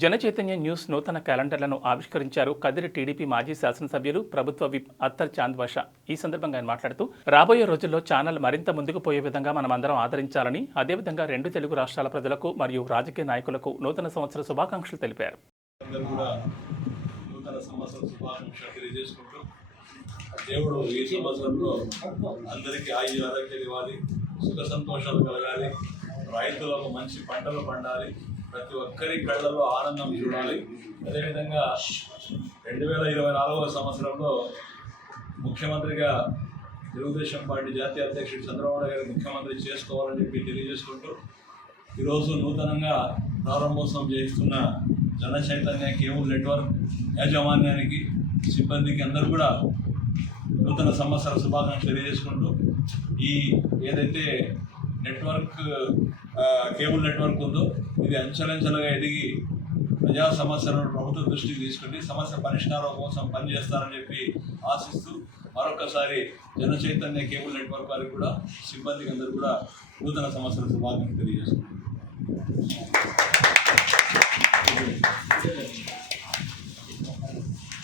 Janachaitanya news నూతన క్యాలెండర్లను ఆవిష్కరించారు Kadiri TDP మాజీ శాసనసభ్యులు ప్రభుత్వ విప్ అత్తర్ చాంద్ బాషా ఈ సందర్భంగా ఆయన మాట్లాడుతూ రాబోయే రోజుల్లో ఛానల్ మరింత ముందుకు పోయే విధంగా మనమందరం ఆదరించాలని అదేవిధంగా రెండు తెలుగు రాష్ట్రాల ప్రజలకు మరియు రాజకీయ నాయకులకు నూతన సంవత్సర శుభాకాంక్షలు తెలిపారు. దేవుడు ఈ సంవత్సరంలో అందరికీ ఆయుధ ఆరోగ్యాలు ఇవ్వాలి సుఖ సంతోషాలు కలగాలి రైతులకు మంచి పంటలు పండాలి ప్రతి ఒక్కరి కళ్ళలో ఆనందం చూడాలి. అదేవిధంగా రెండు వేల ఇరవై నాలుగవ సంవత్సరంలో ముఖ్యమంత్రిగా తెలుగుదేశం పార్టీ జాతీయ అధ్యక్షుడు చంద్రబాబు గారు ముఖ్యమంత్రి చేసుకోవాలని చెప్పి తెలియజేసుకుంటూ ఈరోజు నూతనంగా ప్రారంభోత్సవం చేయిస్తున్న జన చైతన్య కేబుల్ నెట్వర్క్ యాజమాన్యానికి సిబ్బందికి అందరూ కూడా నూతన సంవత్సర శుభాకాంక్షలు తెలియజేసుకుంటూ ఈ ఏదైతే నెట్వర్క్ కేబుల్ నెట్వర్క్ ఉందో ఇది అంచెలంచెలుగా ఎదిగి ప్రజా సమస్యలను ప్రభుత్వ దృష్టికి తీసుకుని సమస్య పరిష్కారం కోసం పనిచేస్తారని చెప్పి ఆశిస్తూ మరొకసారి జన చైతన్య కేబుల్ నెట్వర్క్ వారికి కూడా సిబ్బందికి అందరూ కూడా నూతన సంవత్సర శుభాకాంక్షలు తెలియజేస్తున్నారు